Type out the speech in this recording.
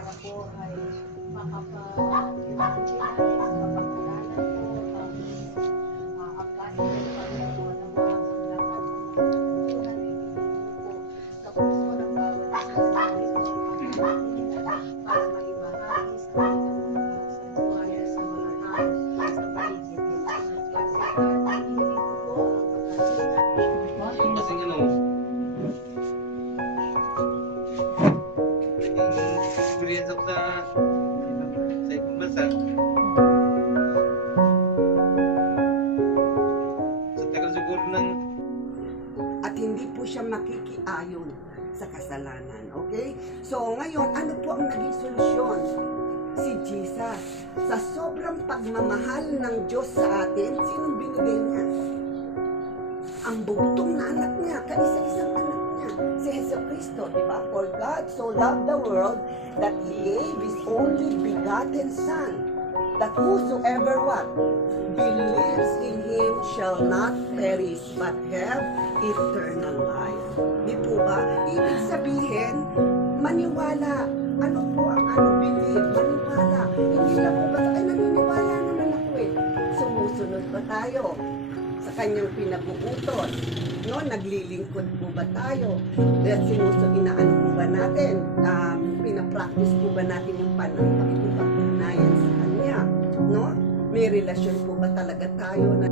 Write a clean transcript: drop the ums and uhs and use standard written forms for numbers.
para po ay makapag-evangelize, makapagkilala po, updated pa rin po ng mga lahat ng mga tuntunan na ibinigay po sa puso ng bawat isa sa atin para maibahagi sa kanilang mga santuaria sa mga tao sa paligid nila. Kasi kaya hinihiling ko po ang pagkalinga. Kasi ano, naging experience ako sa ibang bansa. Sa tagal siguro ng at hindi po siya makikiayon sa kasalanan. Okay? So ngayon, ano po ang naging solusyon? Si Jesus. Sa sobrang pagmamahal ng Diyos sa atin, sinong binigay niya? Ang bugtong na anak niya, kaisa-isang anak niya, si Jesu Cristo, di ba? For God so loved the world that He gave His only begotten Son, that whosoever what? Believes in Him shall not perish, but have eternal life. Di po ba? Ibig sabihin, maniwala. Ano po ang believe? Maniwala. Hindi lang po ba? Ay, naniniwala naman ako eh. Sumusunod ba tayo sa kanyang pinabuutos? No? Naglilingkod po ba tayo? Inaano po ba natin? Pinapractice po ba natin yung pakikipag-ugnayan sa kanya? No? May relasyon po ba talaga tayo na